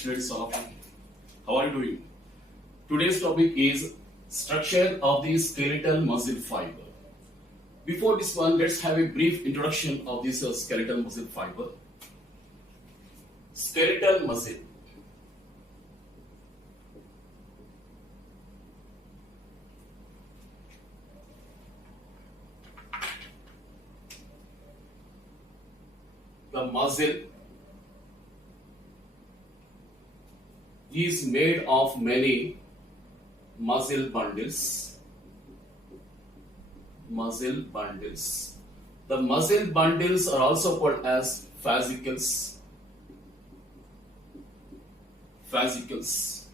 students all of you. How are you doing? Today's topic is structure of the skeletal muscle fiber. Before this one, let's have a brief introduction of this skeletal muscle fiber. Skeletal muscle. The muscle is made of many muscle bundles. Muscle bundles. The muscle bundles are also called as fascicles. Fascicles.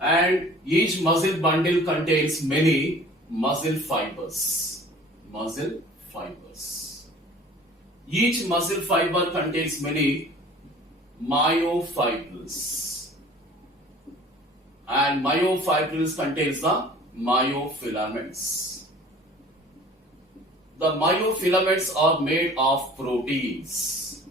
And each muscle bundle contains many muscle fibers. Muscle fibers. Each muscle fiber contains many myofibrils, and myofibrils contains the myofilaments. The myofilaments are made of proteins.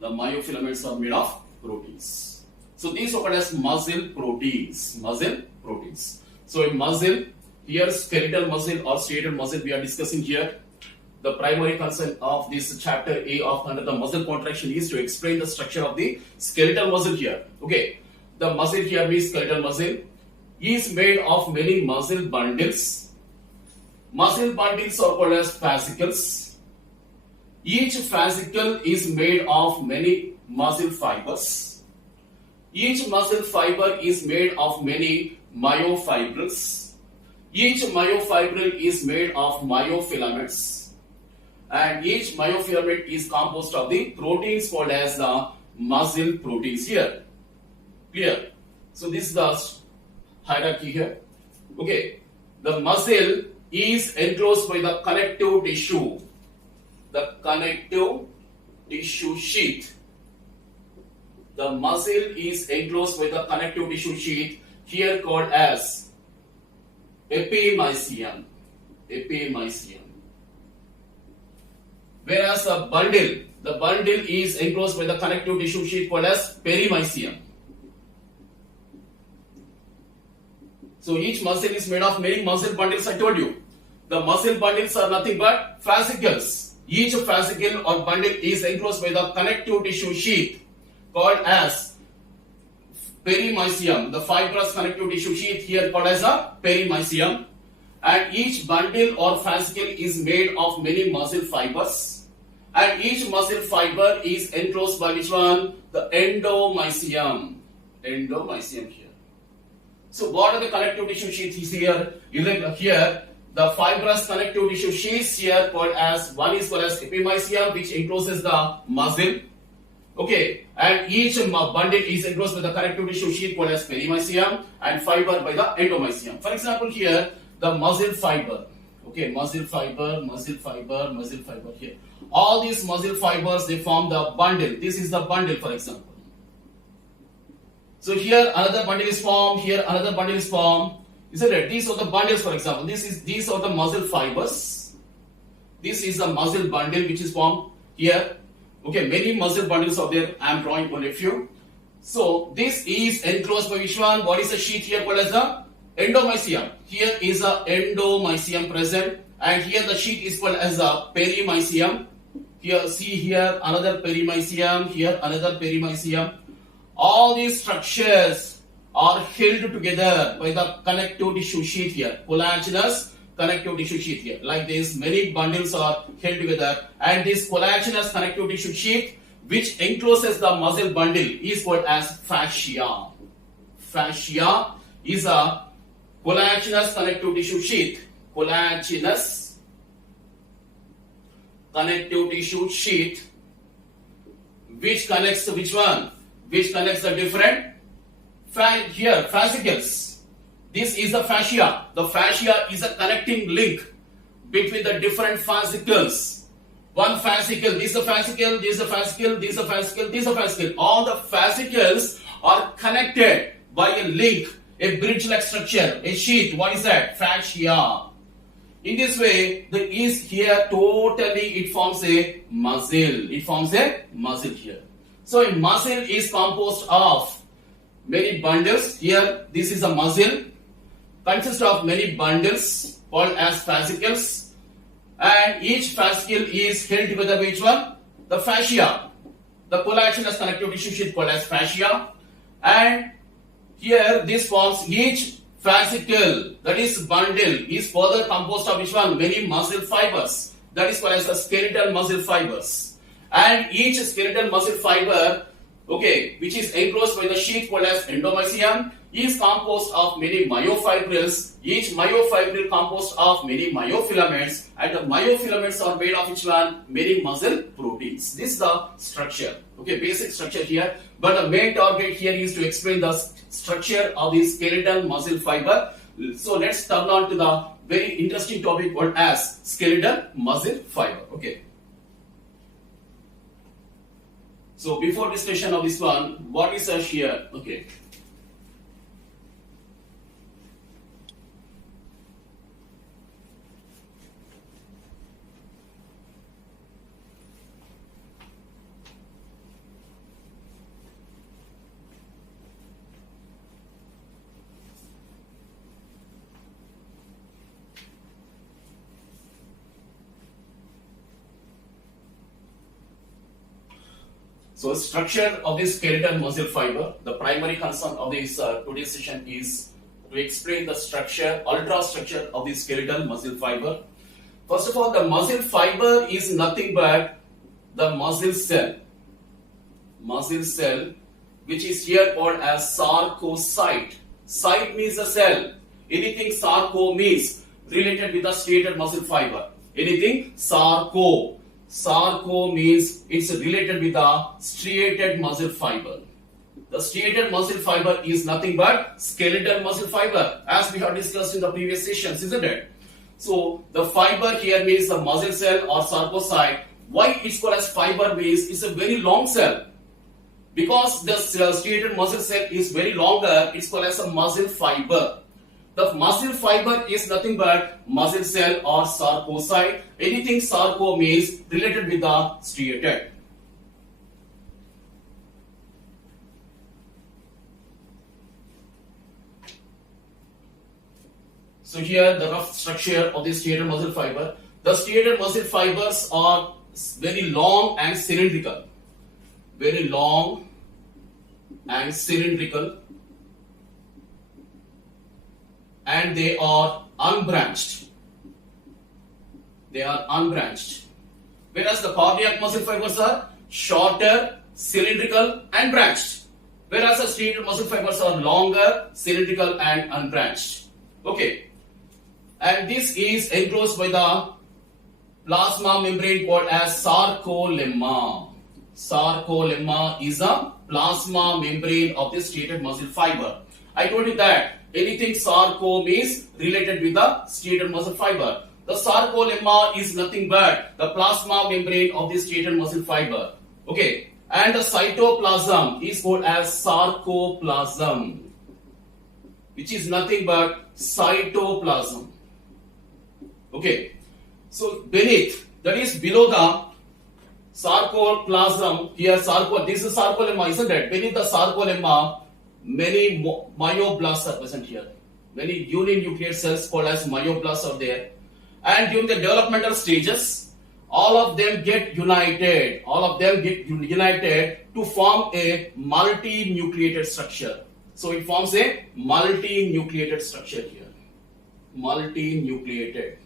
The myofilaments are made of proteins. So these are called as muscle proteins. Muscle proteins. So a muscle, here skeletal muscle or striated muscle we are discussing here. The primary concern of this chapter A of under the muscle contraction is to explain the structure of the skeletal muscle here. Okay, the muscle here means skeletal muscle is made of many muscle bundles. Muscle bundles are called as fascicles. Each fascicle is made of many muscle fibers. Each muscle fiber is made of many myofibrils. Each myofibril is made of myofilaments. And each myofilament is composed of the proteins called as the muscle proteins here. Clear? So this is the hierarchy here. Okay. The muscle is enclosed by the connective tissue. The connective tissue sheath. The muscle is enclosed by the connective tissue sheath here called as epimysium. Epimysium. Whereas the bundle is enclosed by the connective tissue sheath called as perimysium. So each muscle is made of many muscle bundles, I told you. The muscle bundles are nothing but fascicles. Each fascicle or bundle is enclosed by the connective tissue sheath called as perimysium. The fibrous connective tissue sheath here called as a perimysium. And each bundle or fascicle is made of many muscle fibers. And each muscle fiber is enclosed by which one? The endomysium. Endomysium here. So what are the connective tissue sheaths here? Here, the fibrous connective tissue sheaths here called as, one is called as epimysium, which encloses the muscle. Okay, and each bundle is enclosed by the connective tissue sheath called as perimysium and fiber by the endomysium. For example, here the muscle fiber. Okay, muscle fiber here. All these muscle fibers, they form the bundle. This is the bundle, for example. So here another bundle is formed. Here another bundle is formed. Isn't it? These are the bundles, for example. These are the muscle fibers. This is the muscle bundle which is formed here. Okay, many muscle bundles are there. I am drawing only a few. So this is enclosed by which one? What is the sheath here called as the endomysium? Here is a endomysium present, and here the sheath is called as a perimysium. Here, see here another perimysium, here another perimysium. All these structures are held together by the connective tissue sheath here, collagenous connective tissue sheath here. Like this, many bundles are held together, and this collagenous connective tissue sheath, which encloses the muscle bundle, is called as fascia. Fascia is a collagenous connective tissue sheath. Collagenous connective tissue sheath which connects to which one? Which connects the different fascicles. This is the fascia. The fascia is a connecting link between the different fascicles. One fascicle, this is a fascicle, this is a fascicle, this is a fascicle, this is a fascicle. All the fascicles are connected by a link, a bridge-like structure, a sheath. What is that? Fascia. In this way, the is here totally it forms a muscle. It forms a muscle here. So a muscle is composed of many bundles. Here, this is a muscle, consists of many bundles called as fascicles, and each fascicle is held together by which one? The fascia. The collagenous connective tissue sheet called as fascia, and here this forms each fascicle, that is bundle, is further composed of which one? Many muscle fibers, that is called as the skeletal muscle fibers, and each skeletal muscle fiber, okay, which is enclosed by the sheath called as endomysium, is composed of many myofibrils, each myofibril composed of many myofilaments, and the myofilaments are made of which one? Many muscle proteins. This is the structure, okay, basic structure here, but the main target here is to explain the structure of the skeletal muscle fiber. So let's turn on to the very interesting topic called as skeletal muscle fiber, okay. So before discussion of this one, what is a shear? Okay. So structure of this skeletal muscle fiber, the primary concern of this today's session is to explain the structure, ultra structure of the skeletal muscle fiber. First of all, the muscle fiber is nothing but the muscle cell, which is here called as sarcocyte. Cyte means a cell. Anything sarco means related with the striated muscle fiber. Anything sarco means it's related with the striated muscle fiber. The striated muscle fiber is nothing but skeletal muscle fiber, as we have discussed in the previous sessions, isn't it? So the fiber here means the muscle cell or sarcocyte. Why it's called as fiber means it's a very long cell. Because the striated muscle cell is very longer, it's called as a muscle fiber. The muscle fiber is nothing but muscle cell or sarcocyte. Anything sarco means related with the striated. So here the rough structure of the striated muscle fiber. The striated muscle fibers are very long and cylindrical. Very long and cylindrical. And they are unbranched. Whereas the cardiac muscle fibers are shorter, cylindrical and branched. Whereas the striated muscle fibers are longer, cylindrical and unbranched. Okay. And this is enclosed by the plasma membrane called as sarcolemma. Sarcolemma is a plasma membrane of the striated muscle fiber. I told you that anything sarco means related with the striated muscle fiber. The sarcolemma is nothing but the plasma membrane of the striated muscle fiber. Okay. And the cytoplasm is called as sarcoplasm, which is nothing but cytoplasm. Okay. So beneath, that is below the sarcoplasm, here this is sarcolemma, isn't it? Beneath the sarcolemma, many myoblasts are present here. Many uninucleate cells called as myoblasts are there. And during the developmental stages, all of them get united. To form a multinucleated structure. So it forms a multinucleated structure here. Multinucleated.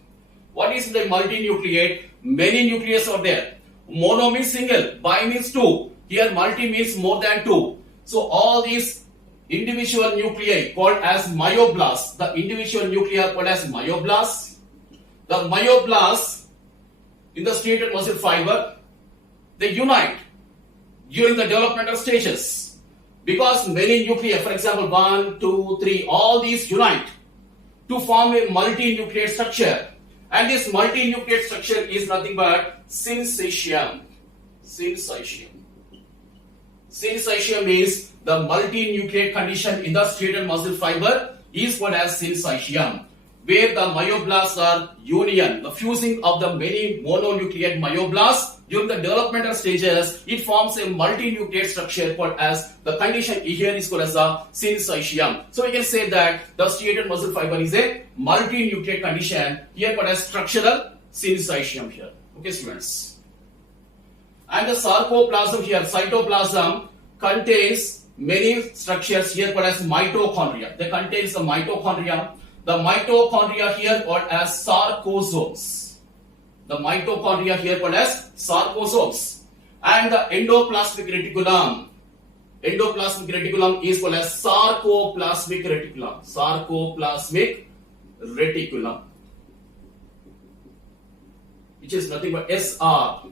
What is the multinucleate? Many nucleus are there. Mono means single, bi means two. Here multi means more than two. So all these individual nuclei called as myoblasts. The individual nuclei are called as myoblasts. The myoblasts in the striated muscle fiber, they unite during the developmental stages. Because many nuclei, for example 1, 2, 3, all these unite to form a multinucleate structure. And this multinucleate structure is nothing but syncytium. Syncytium means the multinucleate condition in the striated muscle fiber is called as syncytium. where the myoblasts are union, the fusing of the many mononucleate myoblasts during the developmental stages, it forms a multinucleate structure called as the condition here is called as the syncytium. So we can say that the striated muscle fiber is a multinucleate condition here called as structural syncytium here. Okay, students. And the sarcoplasm here, cytoplasm, contains many structures here called as mitochondria. They contains the mitochondria. The mitochondria here called as sarcosomes. The mitochondria here called as sarcosomes. And the endoplasmic reticulum. Endoplasmic reticulum is called as sarcoplasmic reticulum. Sarcoplasmic reticulum, which is nothing but SR.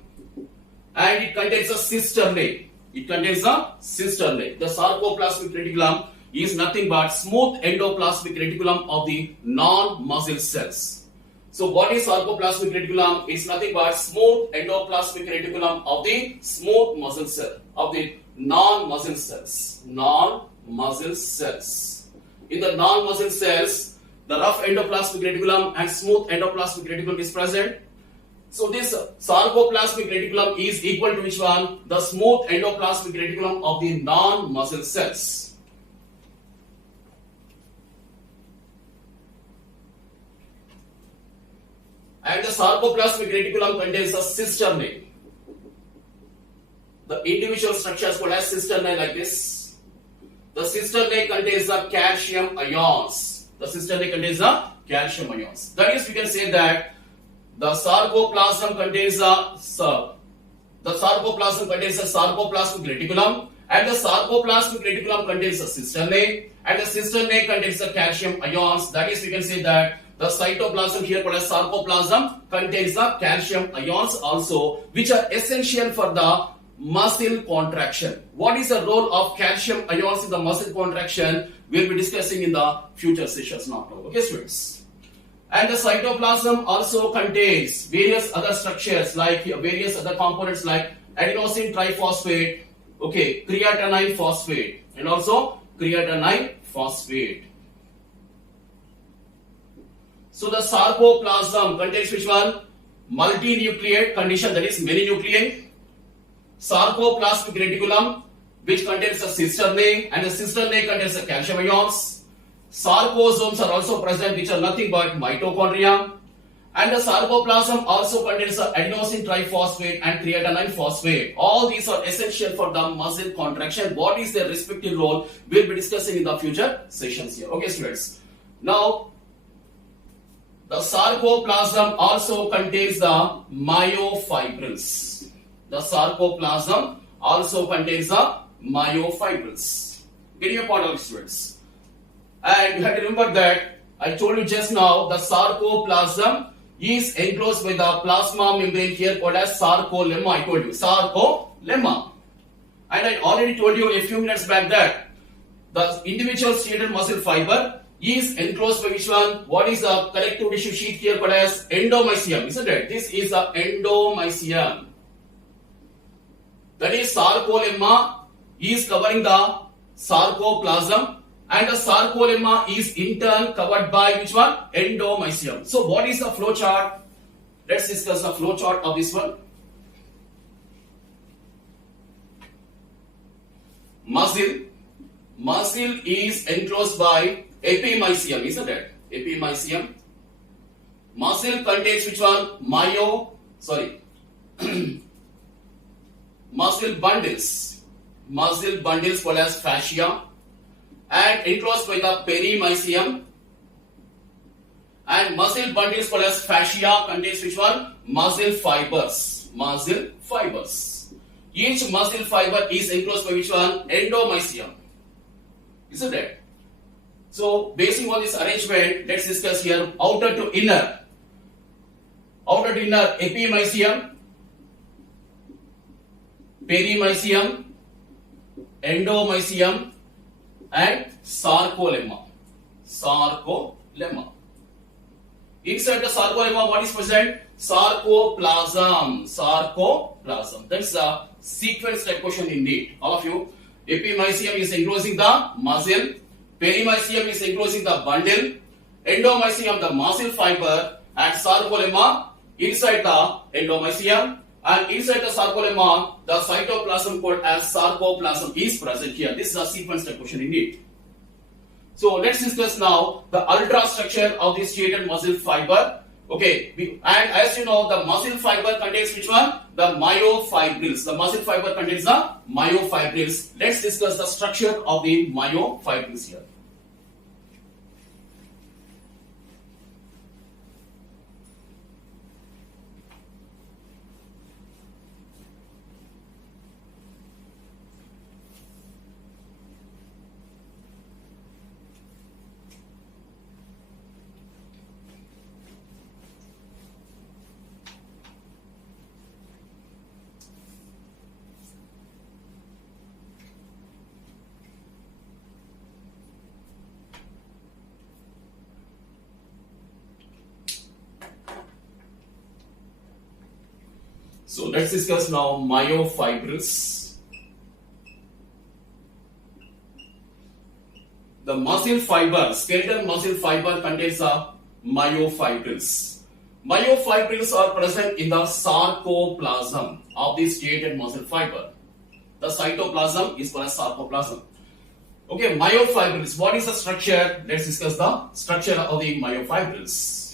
And it contains a cisternae. It contains a cisternae. The sarcoplasmic reticulum is nothing but smooth endoplasmic reticulum of the non-muscle cells. So what is sarcoplasmic reticulum? It's nothing but smooth endoplasmic reticulum of the smooth muscle cell, of the non-muscle cells. Non-muscle cells. In the non-muscle cells, the rough endoplasmic reticulum and smooth endoplasmic reticulum is present. So this sarcoplasmic reticulum is equal to which one? The smooth endoplasmic reticulum of the non-muscle cells. And the sarcoplasmic reticulum contains the cisternae. The individual structures called as cisternae like this. The cisternae contains the calcium ions. The cisternae contains the calcium ions. That is, we can say that the sarcoplasm contains the sarcoplasmic reticulum, and the sarcoplasmic reticulum contains the cisternae, and the cisternae contains the calcium ions. That is, we can say that the cytoplasm here called as sarcoplasm contains the calcium ions also, which are essential for the muscle contraction. What is the role of calcium ions in the muscle contraction? We'll be discussing in the future sessions now. Okay, students. And the cytoplasm also contains various other structures like various other components like adenosine triphosphate, okay, creatinine phosphate, and also creatinine phosphate. So the sarcoplasm contains which one? Multinucleate condition, that is many nuclei. Sarcoplasmic reticulum, which contains the cisternae, and the cisternae contains the calcium ions. Sarcosomes are also present, which are nothing but mitochondria. And the sarcoplasm also contains the adenosine triphosphate and creatinine phosphate. All these are essential for the muscle contraction. What is their respective role? We'll be discussing in the future sessions here. Okay, students. Now, the sarcoplasm also contains the myofibrils. The sarcoplasm also contains the myofibrils. Getting a point of students. And you have to remember that I told you just now the sarcoplasm is enclosed by the plasma membrane here called as sarcolemma. I told you sarcolemma. And I already told you a few minutes back that the individual striated muscle fiber is enclosed by which one? What is the connective tissue sheath here called as endomysium, isn't it? This is the endomysium. That is, sarcolemma is covering the sarcoplasm, and the sarcolemma is in turn covered by which one? Endomysium. So what is the flow chart? Let's discuss the flow chart of this one. Muscle is enclosed by epimysium, isn't it? Epimysium. Muscle contains which one? Muscle bundles. Muscle bundles called as fascia, and enclosed by the perimysium. And muscle bundles called as fascia contains which one? Muscle fibers. Muscle fibers. Each muscle fiber is enclosed by which one? Endomysium. Isn't it? So, basing on this arrangement, let's discuss here outer to inner. Outer to inner, epimysium, perimysium, endomysium, and sarcolemma. Sarcolemma. Inside the sarcolemma, what is present? Sarcoplasm. Sarcoplasm. That's the sequence type question indeed. All of you. Epimysium is enclosing the muscle. Perimysium is enclosing the bundle, Endomysium, the muscle fiber, and sarcolemma inside the endomysium, and inside the sarcolemma, the cytoplasm called as sarcoplasm is present here. This is a sequence question indeed. So let's discuss now the ultrastructure of the striated muscle fiber. Okay, and as you know, the muscle fiber contains which one? The myofibrils. The muscle fiber contains the myofibrils. Let's discuss the structure of the myofibrils here. So let's discuss now myofibrils. The muscle fiber, skeletal muscle fiber contains the myofibrils. Myofibrils are present in the sarcoplasm of the striated muscle fiber. The cytoplasm is called as sarcoplasm. Okay, myofibrils. What is the structure? Let's discuss the structure of the myofibrils.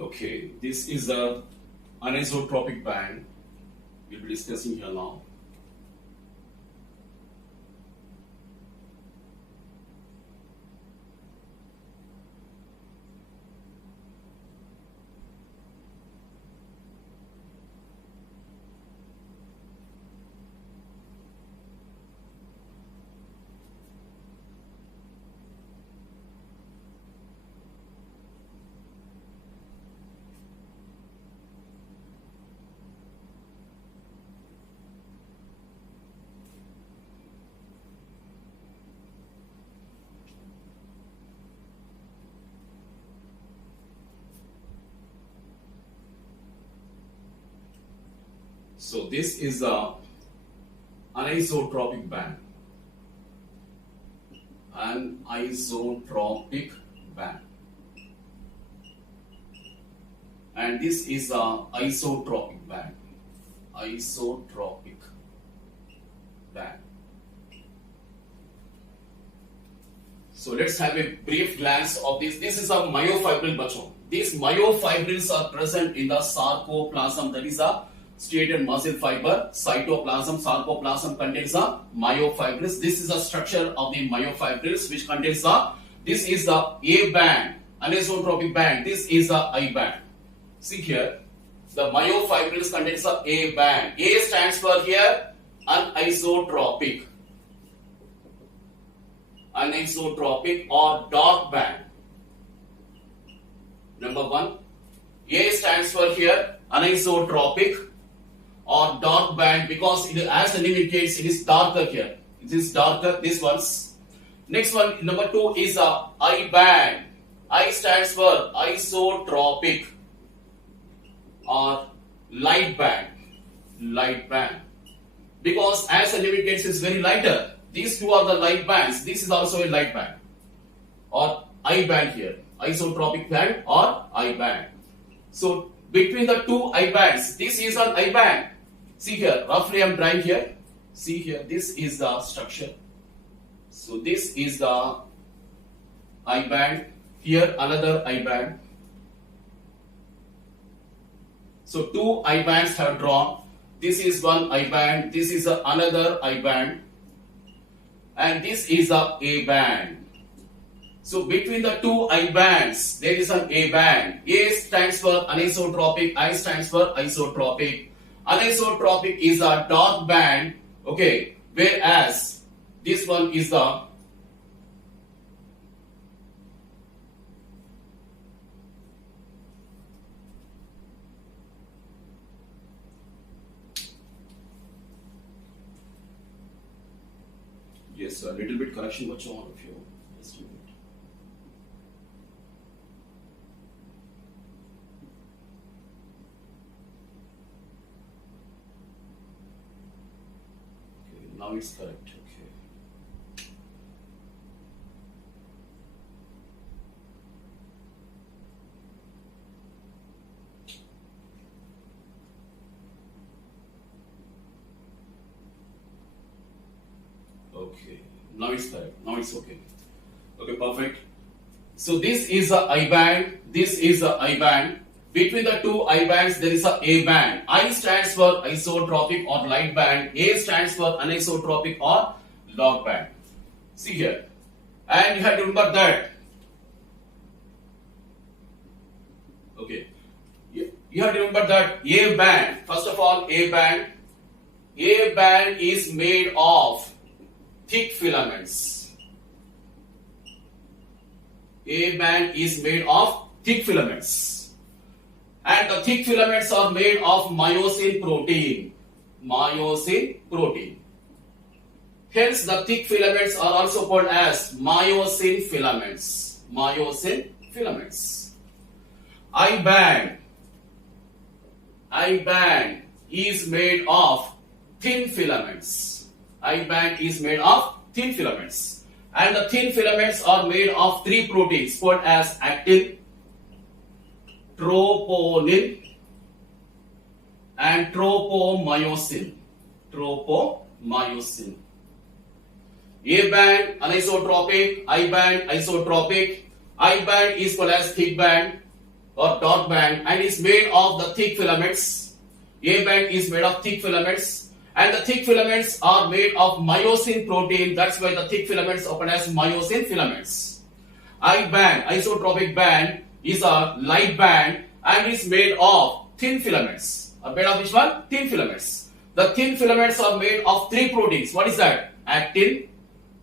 Okay, this is the anisotropic band we'll be discussing here now. So this is the anisotropic band. An isotropic band. And this is the isotropic band. Isotropic band. So let's have a brief glance of this. This is a myofibril bacho. These myofibrils are present in the sarcoplasm, that is a striated muscle fiber. Cytoplasm, sarcoplasm contains the myofibrils. This is the structure of the myofibrils, which contains the, this is the A band, anisotropic band. This is the I band. See here, the myofibrils contains the A band. A stands for here anisotropic. Anisotropic or dark band. Number one, A stands for here anisotropic or dark band, because it, as the name indicates, it is darker here. It is darker, this one's. Next one, number two is a I band. I stands for isotropic or light band. Light band. Because as the name indicates, it's very lighter. These two are the light bands. This is also a light band or I band here. Isotropic band or I band. So between the two I bands, this is an I band. See here, roughly I am drawing here. See here, this is the structure. So this is the I band. Here another I band. So two I bands have drawn. This is one I band. This is another I band. and this is the A band. So between the two I bands, there is an A band. A stands for anisotropic, I stands for isotropic. Anisotropic is a dark band, okay, whereas this one is the yes, a little bit correction बच्चों all of you. Just a minute. Okay, now it's correct. Okay. Okay, now it's correct. Now it's okay. Okay, perfect. So this is the I band. This is the I band. Between the two I bands, there is a A band. I stands for isotropic or light band. A stands for anisotropic or dark band. See here, and you have to remember that. Okay, you have to remember that A band. First of all, A band. A band is made of thick filaments. A band is made of thick filaments. And the thick filaments are made of myosin protein. Myosin protein. Hence, the thick filaments are also called as myosin filaments. Myosin filaments. I band is made of thin filaments. I band is made of thin filaments. And the thin filaments are made of three proteins called as actin, troponin, and tropomyosin. Tropomyosin. A band anisotropic, I band isotropic. I band is called as thick band or dark band and is made of the thick filaments. A band is made of thick filaments, and the thick filaments are made of myosin protein. That's why the thick filaments are called as myosin filaments. I band, isotropic band, is a light band and is made of thin filaments. Are made of which one? Thin filaments. The thin filaments are made of three proteins. What is that? Actin,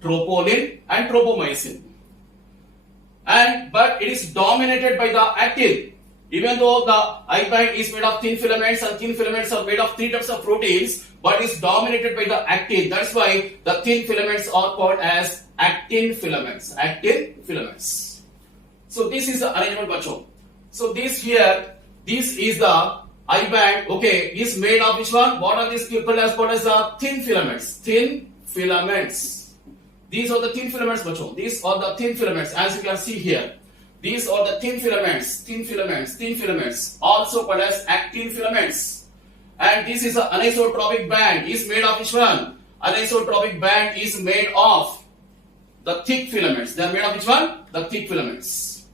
troponin, and tropomyosin. But it is dominated by the actin. Even though the I band is made of thin filaments and thin filaments are made of three types of proteins, but is dominated by the actin. That's why the thin filaments are called as actin filaments. Actin filaments. So this is the arrangement, bacho. So this here, this is the I band. Okay, is made of which one? What are these people as called as the thin filaments? Thin filaments. These are the thin filaments, bacho. These are the thin filaments, as you can see here. These are the thin filaments, also called as actin filaments. And this is an anisotropic band. Is made of which one? Anisotropic band is made of the thick filaments. They are made of which one? The thick filaments.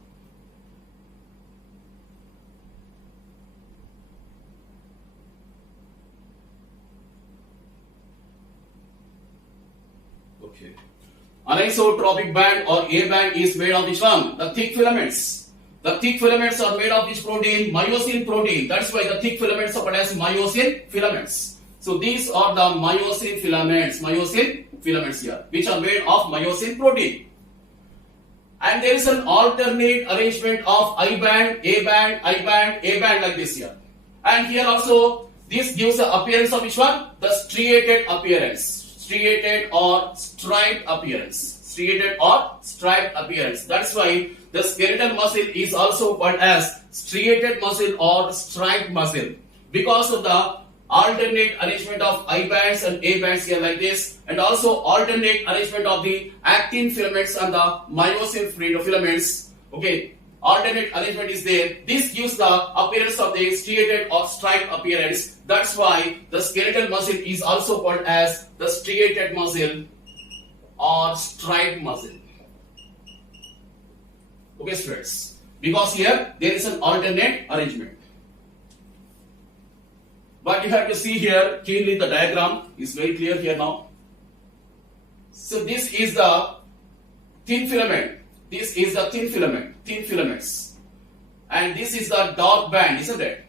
Okay. Anisotropic band or A band is made of which one? The thick filaments. The thick filaments are made of which protein? Myosin protein. That's why the thick filaments are called as myosin filaments. So these are the myosin filaments here, which are made of myosin protein. And there is an alternate arrangement of I band, A band, I band, A band like this here. And here also, this gives the appearance of which one? The striated appearance. Striated or striped appearance. Striated or striped appearance. That's why the skeletal muscle is also called as striated muscle or striped muscle, because of the alternate arrangement of I bands and A bands here like this, and also alternate arrangement of the actin filaments and the myosin filaments. Okay, alternate arrangement is there. This gives the appearance of the striated or striped appearance. That's why the skeletal muscle is also called as the striated muscle or striped muscle. Okay, students, because here there is an alternate arrangement. But you have to see here keenly, the diagram is very clear here now. So this is the thin filament. This is the thin filament, thin filaments. And this is the dark band, isn't it?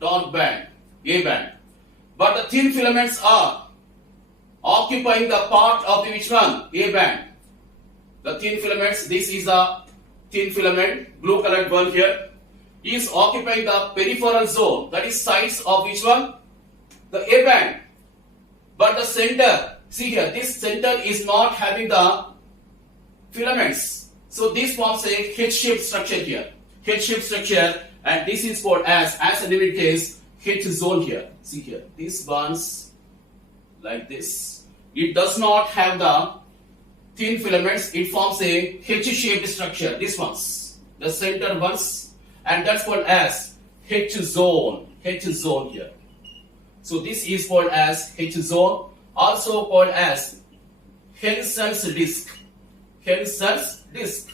Dark band, A band. But the thin filaments are occupying the part of the which one? A band. The thin filaments, this is the thin filament, blue colored one here, is occupying the peripheral zone, that is sides of which one? The A band. But the center, see here, this center is not having the filaments. So this forms a H-shaped structure here. H-shaped structure, and this is called as the name indicates, H zone here. See here, this bonds like this. It does not have the thin filaments. It forms a H-shaped structure. This ones, the center ones, and that's called as H zone. H zone here. So this is called as H zone, also called as Hensen's disk. Hensen's disk.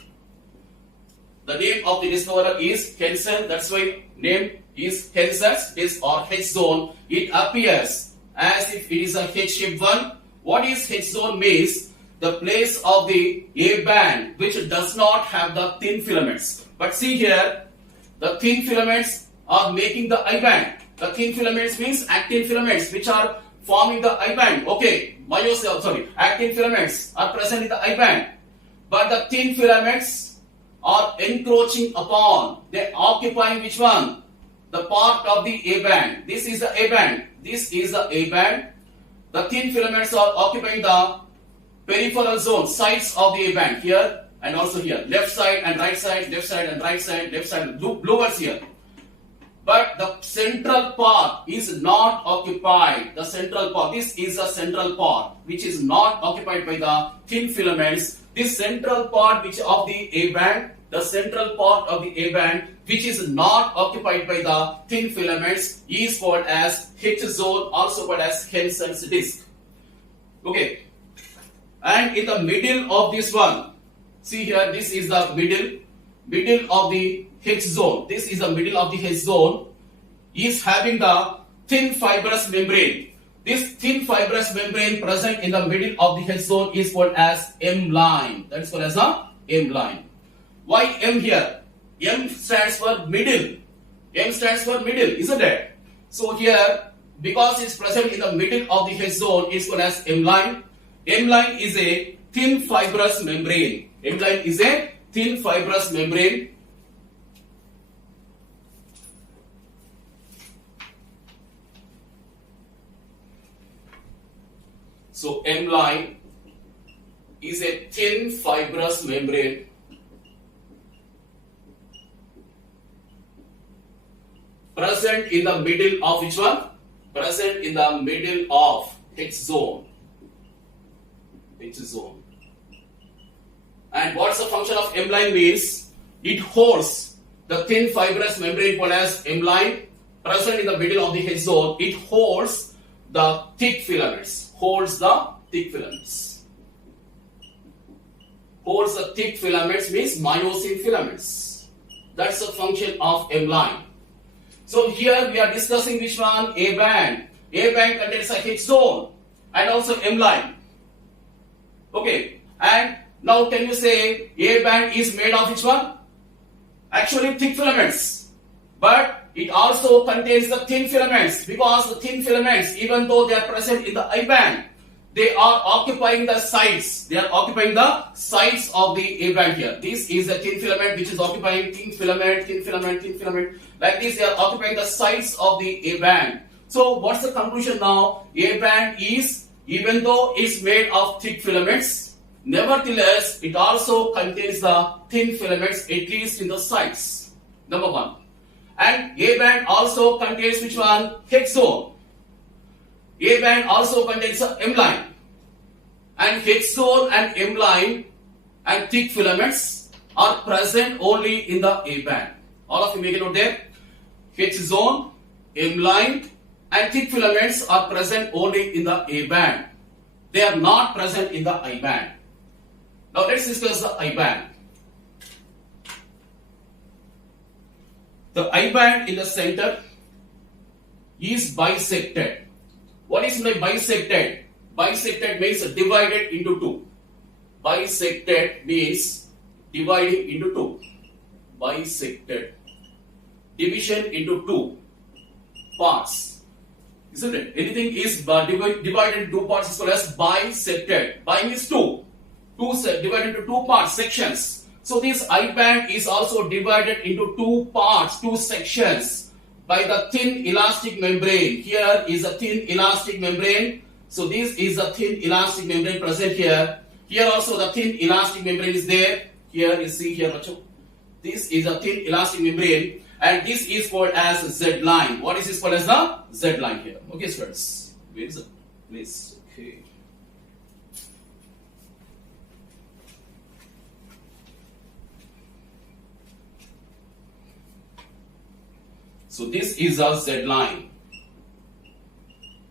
The name of the discoverer is Hensen. That's why name is Hensen's disk or H zone. It appears as if it is a H-shaped one. What is H zone means? The place of the A band which does not have the thin filaments. But see here, the thin filaments are making the I band. The thin filaments means actin filaments which are forming the I band. Okay, actin filaments are present in the I band. But the thin filaments are encroaching upon, they occupying which one? The part of the A band. This is the A band. This is the A band. The thin filaments are occupying the peripheral zone, sides of the A band here and also here. Left side and right side, left side and right side, left side, blue words here. But the central part is not occupied. The central part, this is the central part which is not occupied by the thin filaments. This central part which of the A band, the central part of the A band which is not occupied by the thin filaments is called as H zone, also called as Hensen's disk. Okay. And in the middle of this one, see here, this is the middle of the H zone. This is the middle of the H zone is having the thin fibrous membrane. This thin fibrous membrane present in the middle of the H zone is called as M line. That is called as a M line. Why M here? M stands for middle. M stands for middle, isn't it? So here, because it's present in the middle of the H zone, is called as M line. M line is a thin fibrous membrane. M line is a thin fibrous membrane. So M line is a thin fibrous membrane present in the middle of which one? Present in the middle of H zone. H zone. And what's the function of M line means? It holds the thin fibrous membrane called as M line present in the middle of the H zone. It holds the thick filaments. Holds the thick filaments. Holds the thick filaments means myosin filaments. That's the function of M line. So here we are discussing which one? A band. A band contains a H zone and also M line. Okay. And now can you say A band is made of which one? Actually thick filaments. But it also contains the thin filaments, because the thin filaments, even though they are present in the I band, they are occupying the sides. They are occupying the sides of the A band here. This is a thin filament which is occupying thin filament, thin filament, thin filament. Like this, they are occupying the sides of the A band. So what's the conclusion now? A band is, even though it's made of thick filaments, nevertheless, it also contains the thin filaments, at least in the sides. Number one. And A band also contains which one? H zone. A band also contains a M line. And H zone and M line and thick filaments are present only in the A band. All of you make a note there. H zone, M line and thick filaments are present only in the A band. They are not present in the I band. Now let's discuss the I band. The I band in the center is bisected. What is meant by bisected? Bisected means divided into two. Bisected means dividing into two. Bisected. Division into two parts. Isn't it? Anything is divided into two parts is called as bisected. Bi means two. Divided into two parts, sections. So this I band is also divided into two parts, two sections by the thin elastic membrane. Here is a thin elastic membrane. So this is a thin elastic membrane present here. Here also the thin elastic membrane is there. Here you see here, this is a thin elastic membrane, and this is called as Z line. What is this called as the Z line here? Okay, students. Where is it? Please. Okay. So this is a Z line.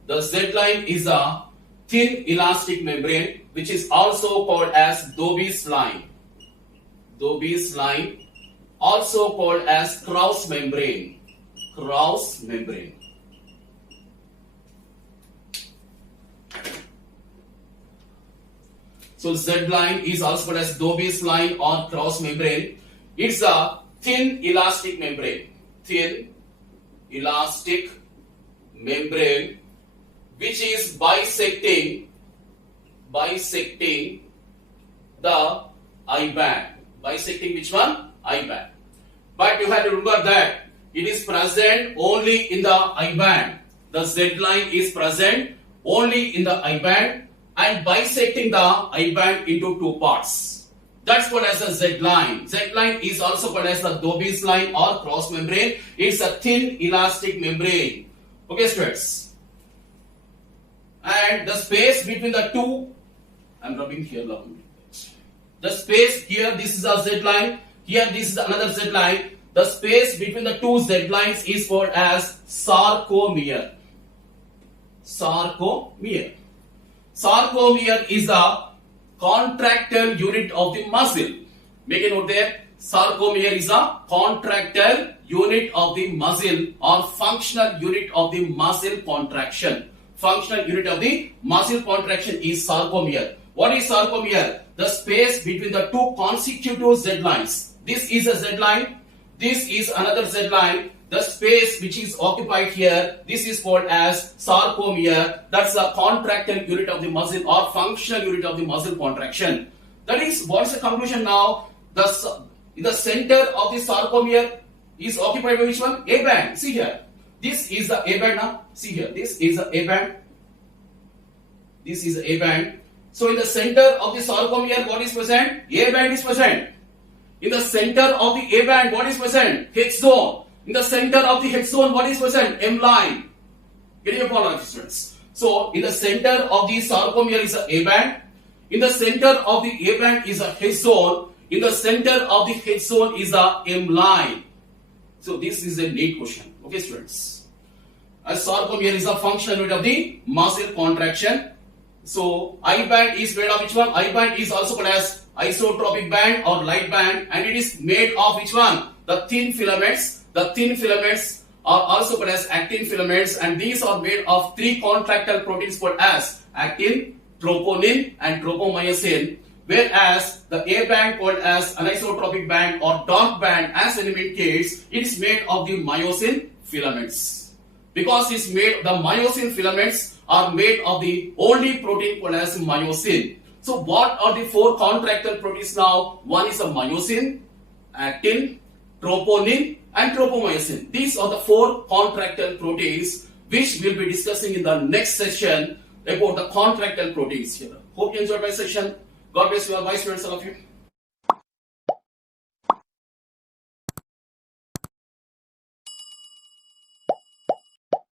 The Z line is a thin elastic membrane which is also called as Dobbe's line. Dobbe's line, also called as Krauss membrane. Krauss membrane. So Z line is also called as Dobbe's line or Krauss membrane. It's a thin elastic membrane. Thin elastic membrane which is bisecting the I band. Bisecting which one? I band. But you have to remember that it is present only in the I band. The Z line is present only in the I band and bisecting the I band into two parts. That's called as a Z line. Z line is also called as the Dobbe's line or Krauss membrane. It's a thin elastic membrane. Okay, students. And the space between the two, I'm rubbing here. The space here, this is a Z line. Here, this is another Z line. The space between the two Z lines is called as sarcomere. Sarcomere. Sarcomere is a contractile unit of the muscle. Make a note there. Sarcomere is a contractile unit of the muscle or functional unit of the muscle contraction. Functional unit of the muscle contraction is sarcomere. What is sarcomere? The space between the two consecutive Z lines. This is a Z line. This is another Z line. The space which is occupied here, this is called as sarcomere. That's the contractile unit of the muscle or functional unit of the muscle contraction. That is, what's the conclusion now? The center of the sarcomere is occupied by which one? A band. See here. This is the A band now. See here. This is the A band. This is the A band. So in the center of the sarcomere, what is present? A band is present. In the center of the A band, what is present? H zone. In the center of the H zone, what is present? M line. Getting your point, students. So in the center of the sarcomere is a A band. In the center of the A band is a H zone. In the center of the H zone is a M line. So this is a neat question. Okay, students. A sarcomere is a functional unit of the muscle contraction. So I band is made of which one? I band is also called as isotropic band or light band, and it is made of which one? The thin filaments. The thin filaments are also called as actin filaments, and these are made of three contractile proteins called as actin, troponin and tropomyosin, whereas the A band called as anisotropic band or dark band, as the name indicates, it is made of the myosin filaments. Because it's made, the myosin filaments are made of the only protein called as myosin. So what are the four contractile proteins now? One is a myosin, actin, troponin and tropomyosin. These are the four contractile proteins which we'll be discussing in the next session about the contractile proteins here. Hope you enjoyed my session. God bless you all. Bye, students, all of you.